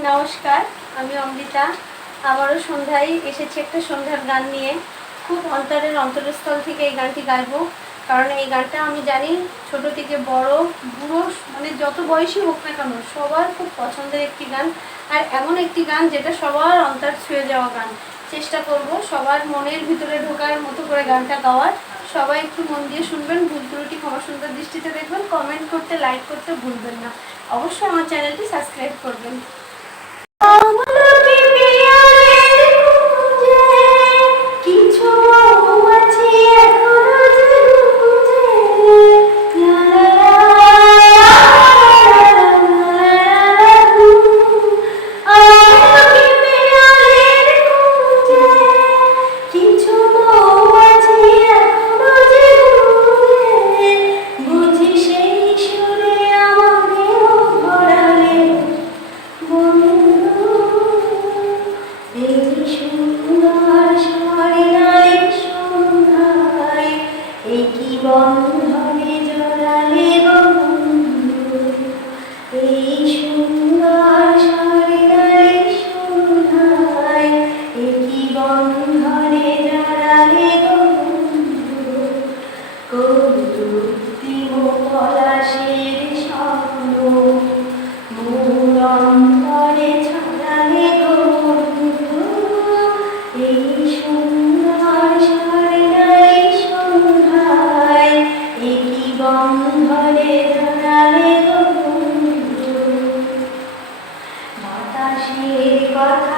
নমস্কার, আমি অমৃতা। আবারও সন্ধ্যায় এসেছি একটা সন্ধ্যার গান নিয়ে। খুব অন্তরস্থল থেকে এই গানটি গাইবো, কারণ এই গানটা আমি জানি ছোট থেকে বড় বুড়ো মানে যত বয়সী হোক না কেন সবার খুব পছন্দের একটি গান। আর এমন একটি গান যেটা সবার অন্তর ছুঁয়ে যাওয়া গান। চেষ্টা করব সবার মনের ভিতরে ঢোকার মতো করে গানটা গাওয়ার। সবাই একটু মন দিয়ে শুনবেন, ভুল ত্রুটি ক্ষমা সুন্দর দৃষ্টিতে দেখবেন, কমেন্ট করতে লাইক করতে ভুলবেন না। অবশ্যই আমার চ্যানেলটি সাবস্ক্রাইব করবেন। কিছু বন্ধনে জড়ালে বন্ধু, এই সুন্দর স্বর্ণালী সন্ধ্যায় একই বন্ধনে জড়ালে বন্ধু, কৌতুক পলাশের স্বপ্ন মূল অন্তরে ছড়ালে বন্ধু, এই সুন্দর স্বর্ণালী সন্ধ্যায় একই বন্ধনে জড়ালে বন্ধু। বাতাসের কথা